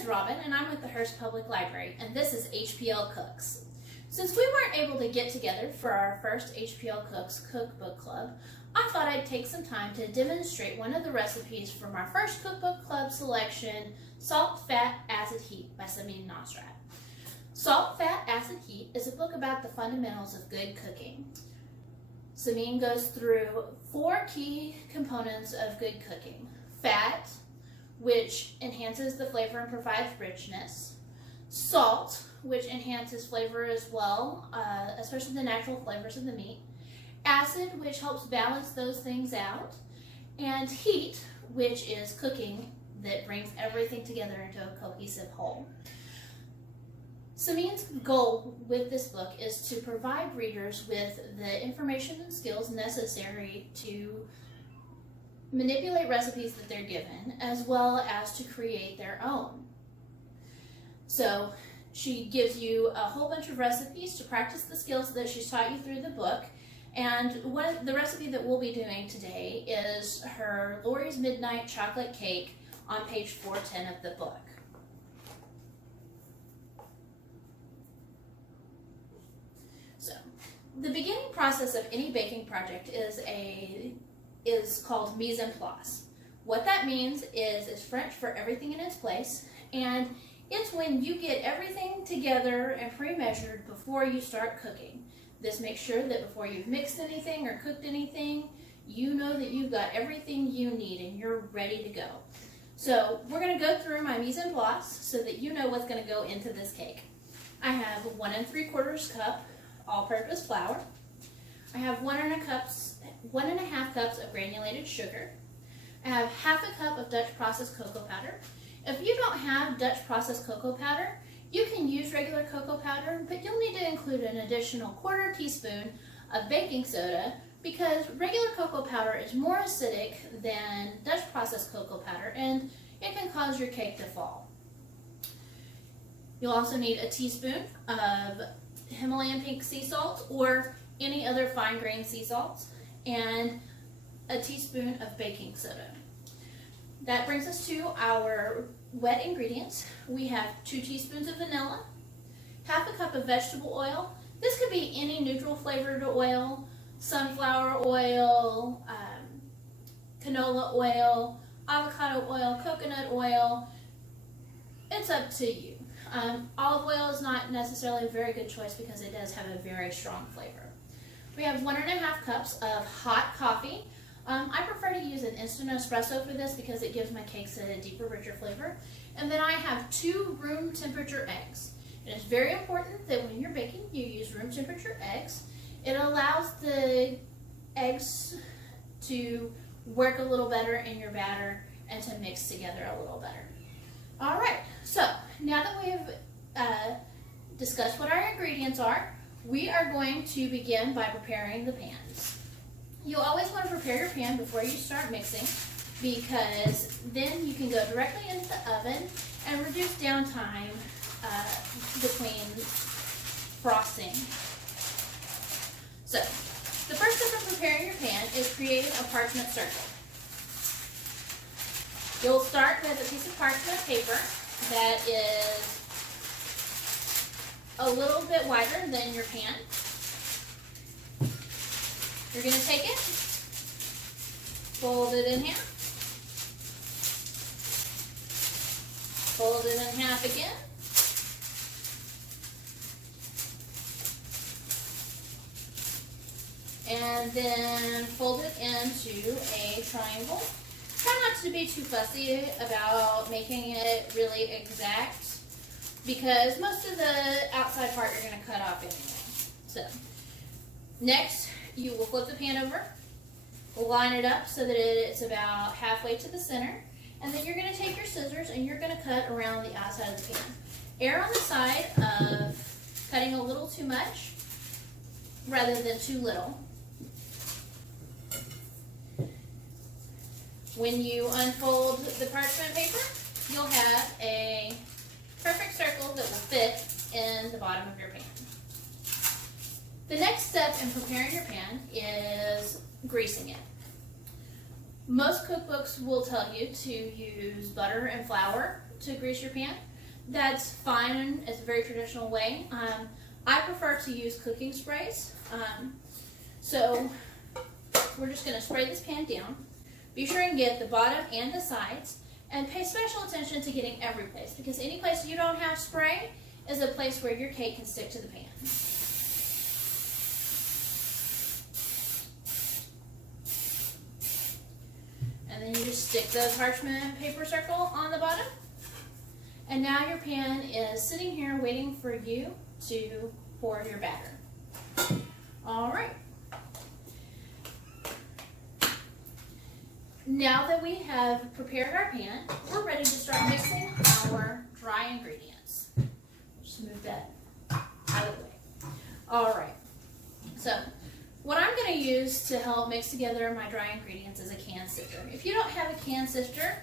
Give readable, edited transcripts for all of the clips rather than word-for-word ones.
is Robin, and I'm with the Hearst Public Library, and this is HPL Cooks. Since we weren't able to get together for our first HPL Cooks Cookbook Club, I thought I'd take some time to demonstrate one of the recipes from our first Cookbook Club selection, Salt, Fat, Acid, Heat by Samin Nosrat. Salt, Fat, Acid, Heat is a book about the fundamentals of good cooking. Samin goes through 4 key components of good cooking. Fat, which enhances the flavor and provides richness. Salt, which enhances flavor as well, especially the natural flavors of the meat. Acid, which helps balance those things out. And heat, which is cooking that brings everything together into a cohesive whole. Samin's goal with this book is to provide readers with the information and skills necessary to manipulate recipes that they're given, as well as to create their own. So she gives you a whole bunch of recipes to practice the skills that she's taught you through the book. And the recipe that we'll be doing today is her Lori's Midnight Chocolate Cake on page 410 of the book. So, the beginning process of any baking project is called mise en place. What that means is it's French for everything in its place, and it's when you get everything together and pre-measured before you start cooking. This makes sure that before you've mixed anything or cooked anything, you know that you've got everything you need and you're ready to go. So we're going to go through my mise en place so that you know what's going to go into this cake. I have 1 3/4 cup all-purpose flour. I have 1.5 cups of granulated sugar. I have 1/2 cup of Dutch processed cocoa powder. If you don't have Dutch processed cocoa powder, you can use regular cocoa powder, but you'll need to include an additional 1/4 teaspoon of baking soda because regular cocoa powder is more acidic than Dutch processed cocoa powder, and it can cause your cake to fall. You'll also need a teaspoon of Himalayan pink sea salt or any other fine-grained sea salts, and a teaspoon of baking soda. That brings us to our wet ingredients. We have 2 teaspoons of vanilla, 1/2 cup of vegetable oil. This could be any neutral flavored oil, sunflower oil, canola oil, avocado oil, coconut oil. It's up to you. Olive oil is not necessarily a very good choice because it does have a very strong flavor. We have 1.5 cups of hot coffee. I prefer to use an instant espresso for this because it gives my cakes a deeper, richer flavor. And then I have 2 room temperature eggs. It is very important that when you're baking, you use room temperature eggs. It allows the eggs to work a little better in your batter and to mix together a little better. All right, so now that we've discussed what our ingredients are, we are going to begin by preparing the pans. You always want to prepare your pan before you start mixing because then you can go directly into the oven and reduce downtime between frosting. So, the first step of preparing your pan is creating a parchment circle. You'll start with a piece of parchment paper that is a little bit wider than your pan. You're going to take it, fold it in half, fold it in half again, and then fold it into a triangle. Try not to be too fussy about making it really exact because most of the outside part you're going to cut off anyway. So, next, you will flip the pan over, line it up so that it's about halfway to the center, and then you're going to take your scissors and you're going to cut around the outside of the pan. Err on the side of cutting a little too much rather than too little. When you unfold the parchment paper, you'll have a perfect circle that will fit in the bottom of your pan. The next step in preparing your pan is greasing it. Most cookbooks will tell you to use butter and flour to grease your pan. that's fine. It's a very traditional way. I prefer to use cooking sprays. So we're just going to spray this pan down. Be sure and get the bottom and the sides, and pay special attention to getting every place, because any place you don't have spray is a place where your cake can stick to the pan. And then you just stick the parchment paper circle on the bottom. And now your pan is sitting here waiting for you to pour your batter. All right. Now that we have prepared our pan, we're ready to start mixing our dry ingredients. Just move that out of the way. All right. So what I'm going to use to help mix together my dry ingredients is a can sifter. If you don't have a can sifter,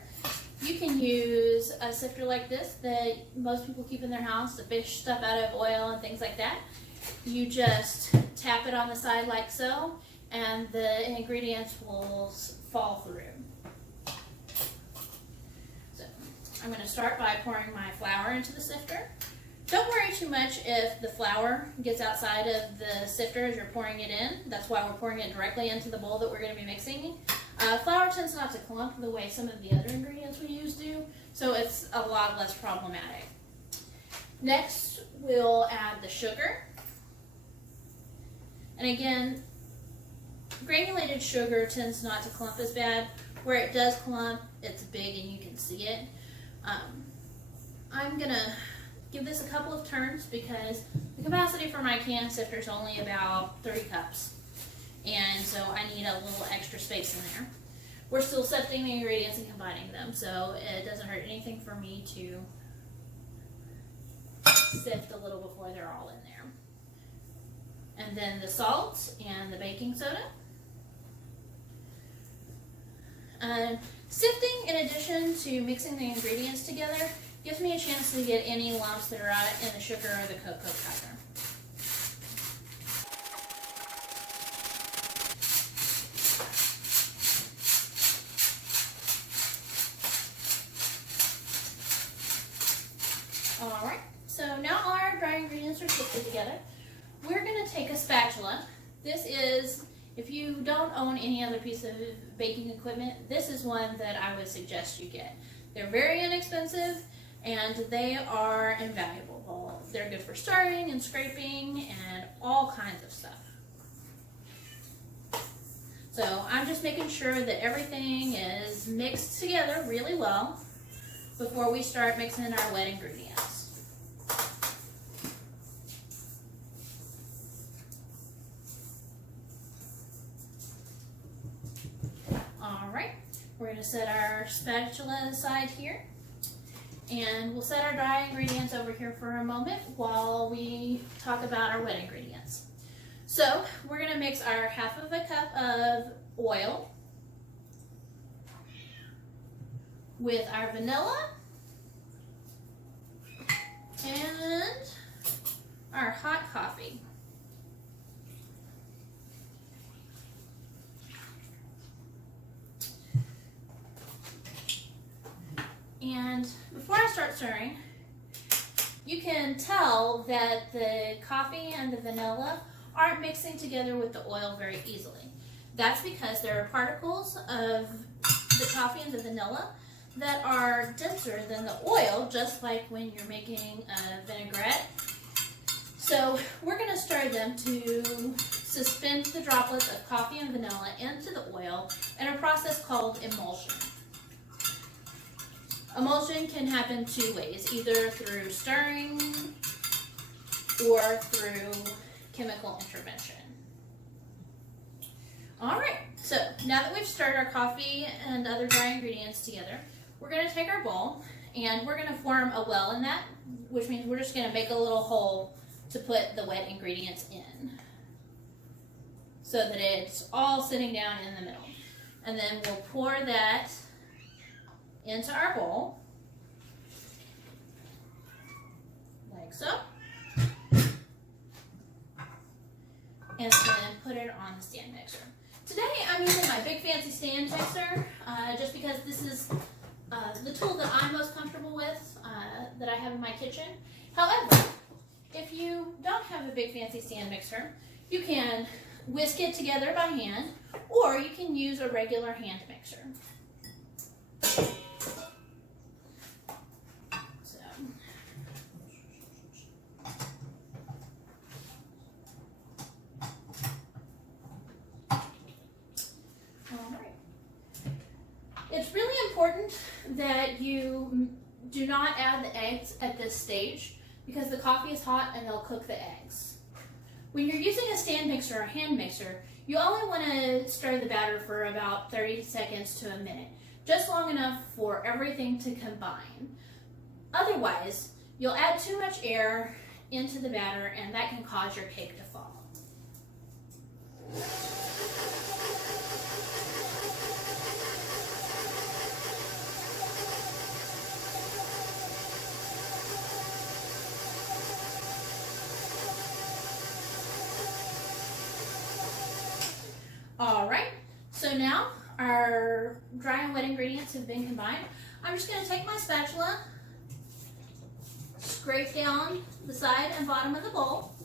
you can use a sifter like this that most people keep in their house to fish stuff out of oil and things like that. You just tap it on the side like so, and the ingredients will fall through. So I'm going to start by pouring my flour into the sifter. Don't worry too much if the flour gets outside of the sifter as you're pouring it in. That's why we're pouring it directly into the bowl that we're going to be mixing. Flour tends not to clump the way some of the other ingredients we use do, so it's a lot less problematic. Next, we'll add the sugar. And again, granulated sugar tends not to clump as bad. Where it does clump, it's big and you can see it. I'm going to give this a couple of turns because the capacity for my can sifter is only about 30 cups. And so I need a little extra space in there. We're still sifting the ingredients and combining them, so it doesn't hurt anything for me to sift a little before they're all in there. And then the salt and the baking soda. Sifting, in addition to mixing the ingredients together, gives me a chance to get any lumps that are out in the sugar or the cocoa powder. Alright, so now our dry ingredients are sifted together. We're going to take a spatula. This is, if you don't own any other piece of baking equipment, this is one that I would suggest you get. They're very inexpensive and they are invaluable. They're good for stirring and scraping and all kinds of stuff. So I'm just making sure that everything is mixed together really well before we start mixing our wet ingredients. Alright, we're going to set our spatula aside here, and we'll set our dry ingredients over here for a moment while we talk about our wet ingredients. So we're going to mix our half of a cup of oil with our vanilla and our hot coffee. And before I start stirring, you can tell that the coffee and the vanilla aren't mixing together with the oil very easily. That's because there are particles of the coffee and the vanilla that are denser than the oil, just like when you're making a vinaigrette. So we're going to stir them to suspend the droplets of coffee and vanilla into the oil in a process called emulsion. Emulsion can happen two ways, either through stirring or through chemical intervention. Alright, so now that we've stirred our coffee and other dry ingredients together, we're going to take our bowl and we're going to form a well in that, which means we're just going to make a little hole to put the wet ingredients in so that it's all sitting down in the middle. And then we'll pour that into our bowl, like so, and then put it on the stand mixer. Today I'm using my big fancy stand mixer just because this is the tool that I'm most comfortable with. that I have in my kitchen. However, if you don't have a big fancy stand mixer, you can whisk it together by hand, or you can use a regular hand mixer. It's really important that you do not add the eggs at this stage because the coffee is hot and they'll cook the eggs. When you're using a stand mixer or hand mixer, you only want to stir the batter for about 30 seconds to a minute, just long enough for everything to combine. Otherwise, you'll add too much air into the batter and that can cause your cake to fall. Alright, so now our dry and wet ingredients have been combined. I'm just going to take my spatula, scrape down the side and bottom of the bowl.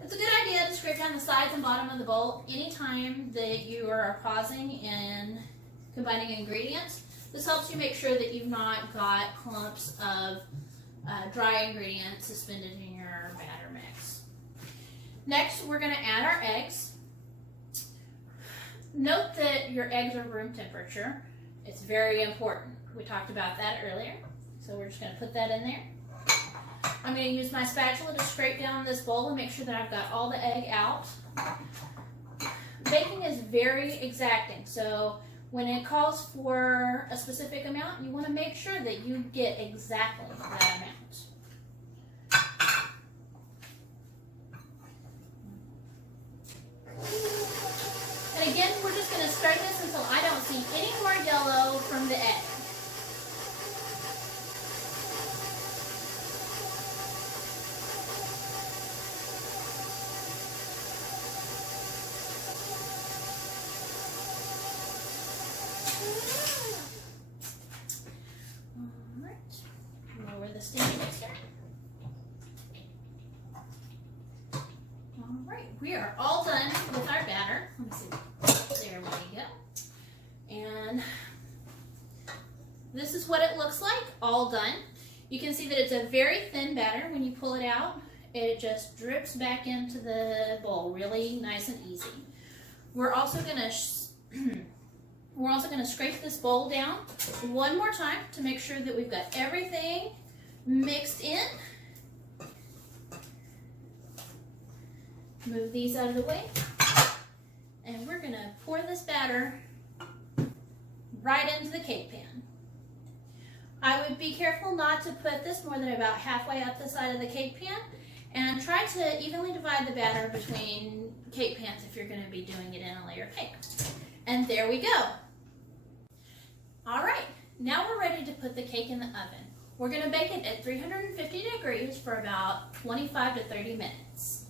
It's a good idea to scrape down the sides and bottom of the bowl anytime that you are pausing in combining ingredients. This helps you make sure that you've not got clumps of dry ingredients suspended in your batter mix. Next, we're going to add our eggs. Note that your eggs are room temperature. It's very important. We talked about that earlier. So we're just going to put that in there. I'm going to use my spatula to scrape down this bowl and make sure that I've got all the egg out. Baking is very exacting. So when it calls for a specific amount, you want to make sure that you get exactly that amount. And again, we're just going to stir this until I don't see any more yellow from the egg. Alright, lower the stand mixer. Alright, we are all done with our batter. Let me see. There we go. And this is what it looks like, all done. You can see that it's a very thin batter. When you pull it out, it just drips back into the bowl, really nice and easy. We're also gonna scrape this bowl down one more time to make sure that we've got everything mixed in. Move these out of the way. And we're going to pour this batter right into the cake pan. I would be careful not to put this more than about halfway up the side of the cake pan, and try to evenly divide the batter between cake pans if you're going to be doing it in a layer cake. And there we go. Alright, now we're ready to put the cake in the oven. We're going to bake it at 350 degrees for about 25 to 30 minutes.